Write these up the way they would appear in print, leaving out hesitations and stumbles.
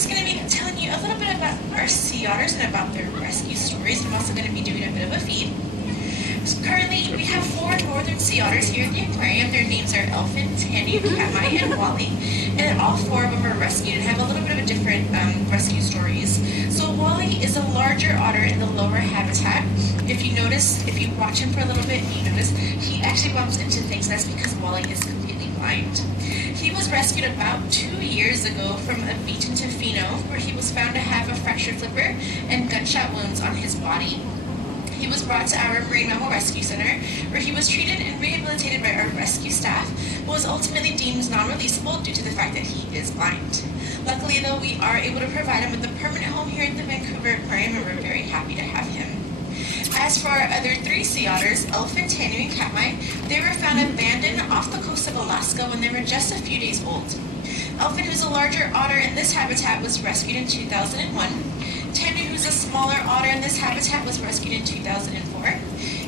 just going to be telling you a little bit about our sea otters and about their rescue stories. I'm also going to be doing a bit of a feed. So currently, we have 4 northern sea otters here at the aquarium. Their names are Elfin, Tandy, Katmai, and Wally. And all 4 of them are rescued and have a little bit of a different rescue stories. So Wally is a larger otter in the lower habitat. If you notice, if you watch him for a little bit, you notice he actually bumps into things. That's because Wally is completely blind. He was rescued about 2 years ago from a beach in Tofino, where he was found to have a fractured flipper and gunshot wounds on his body. He was brought to our Marine Mammal Rescue Center, where he was treated and rehabilitated by our rescue staff, but was ultimately deemed non-releasable due to the fact that he is blind. Luckily, though, we are able to provide him with a permanent home here at the Vancouver Aquarium, and we're very happy to have him. As for our other 3 sea otters, Elfin, Tandy, and Katmai, they were found abandoned off the coast of Alaska when they were just a few days old. Elfin, who's a larger otter in this habitat, was rescued in 2001. Tandy, who's a smaller otter in this habitat, was rescued in 2004.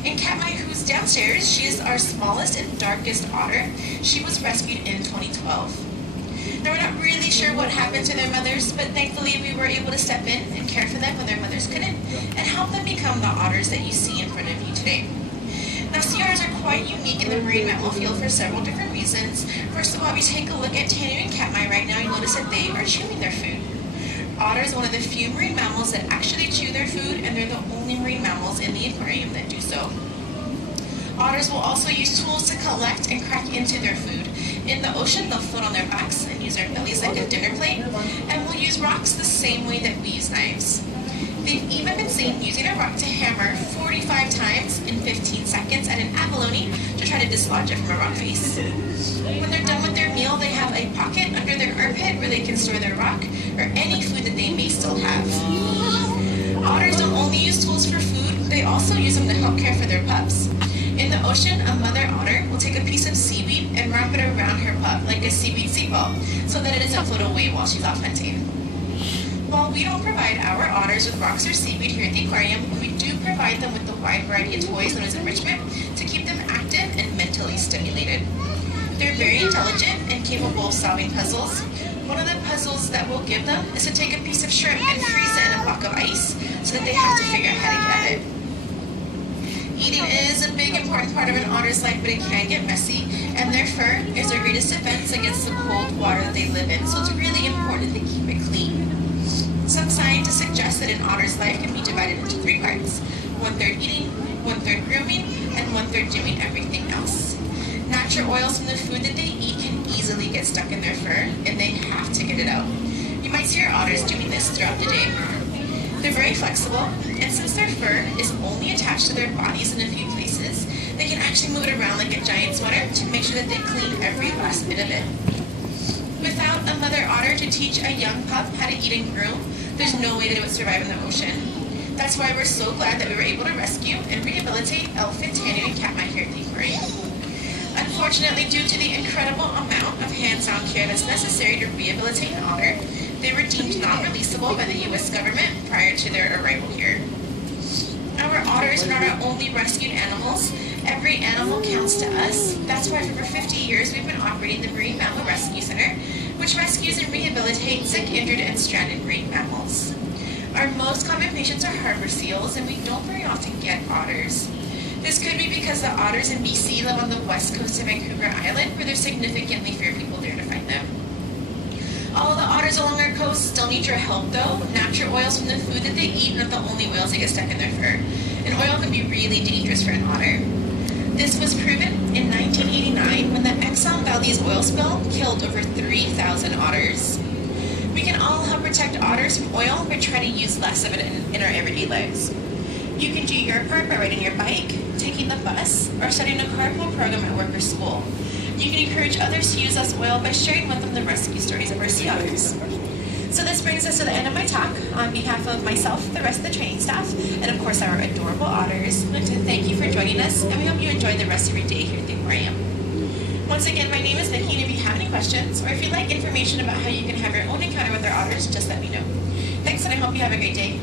And Katmai, who's downstairs, she is our smallest and darkest otter. She was rescued in 2012. Now, we're not really sure what happened to their mothers, but thankfully we were able to step in and care for them when their mothers couldn't, and help them become the otters that you see in front of you today. Now, sea otters are quite unique in the marine mammal field for several different reasons. First of all, if you take a look at Tandy and Katmai right now, you'll notice that they are chewing their food. Otters are one of the few marine mammals that actually chew their food, and they're the only marine mammals in the aquarium that do so. Otters will also use tools to collect and crack into their food. In the ocean, they'll float on their backs and use their bellies like a dinner plate, and will use rocks the same way that we use knives. They've even been seen using a rock to hammer 45 times in 15 seconds at an abalone to try to dislodge it from a rock face. When they're done with their meal, they have a pocket under their armpit where they can store their rock or any food that they may still have. Otters don't only use tools for food, they also use them to help care for their pups. In the ocean, a mother otter will take a piece of seaweed and wrap it around her pup like a seaweed seatbelt so that it doesn't float away while she's off hunting. While we don't provide our otters with rocks or seaweed here at the aquarium, we do provide them with a wide variety of toys known as enrichment to keep them active and mentally stimulated. They're very intelligent and capable of solving puzzles. One of the puzzles that we'll give them is to take a piece of shrimp and freeze it in a block of ice so that they have to figure out how to get at it. Eating is a big important part of an otter's life, but it can get messy, and their fur is their greatest defense against the cold water that they live in, so it's really important to keep it clean. Some scientists suggest that an otter's life can be divided into 3 parts: 1/3 eating, 1/3 grooming, and 1/3 doing everything else. Natural oils from the food that they eat can easily get stuck in their fur, and they have to get it out. You might see your otters doing this throughout the day. They're very flexible, and since their fur is only attached to their bodies in a few places, they can actually move it around like a giant sweater to make sure that they clean every last bit of it. Without a mother otter to teach a young pup how to eat and groom, there's no way that it would survive in the ocean. That's why we're so glad that we were able to rescue and rehabilitate Elfin, Tandy, and Katmai here at the aquarium. Unfortunately, due to the incredible amount of hands-on care that's necessary to rehabilitate an otter, they were deemed non-releasable by the U.S. government prior to their arrival here. Our otters are not our only rescued animals. Every animal counts to us. That's why for over 50 years we've been operating the Marine Mammal Rescue Center, which rescues and rehabilitates sick, injured, and stranded marine mammals. Our most common patients are harbor seals, and we don't very often get otters. This could be because the otters in BC live on the west coast of Vancouver Island, where there's significantly fewer people there to find them. All the otters along our coast still need your help, though. Natural oils from the food that they eat are not the only oils that get stuck in their fur. And oil can be really dangerous for an otter. This was proven in 1989 when the Exxon Valdez oil spill killed over 3,000 otters. We can all help protect otters from oil by trying to use less of it in our everyday lives. You can do your part by riding your bike, taking the bus, or starting a carpool program at work or school. You can encourage others to use less oil by sharing with them the rescue stories of our sea otters. So this brings us to the end of my talk. On behalf of myself, the rest of the training staff, and of course our adorable otters, I'd like to thank you for joining us, and we hope you enjoy the rest of your day here at the aquarium. Once again, my name is Nikki, and if you have any questions, or if you'd like information about how you can have your own encounter with our otters, just let me know. Thanks, and I hope you have a great day.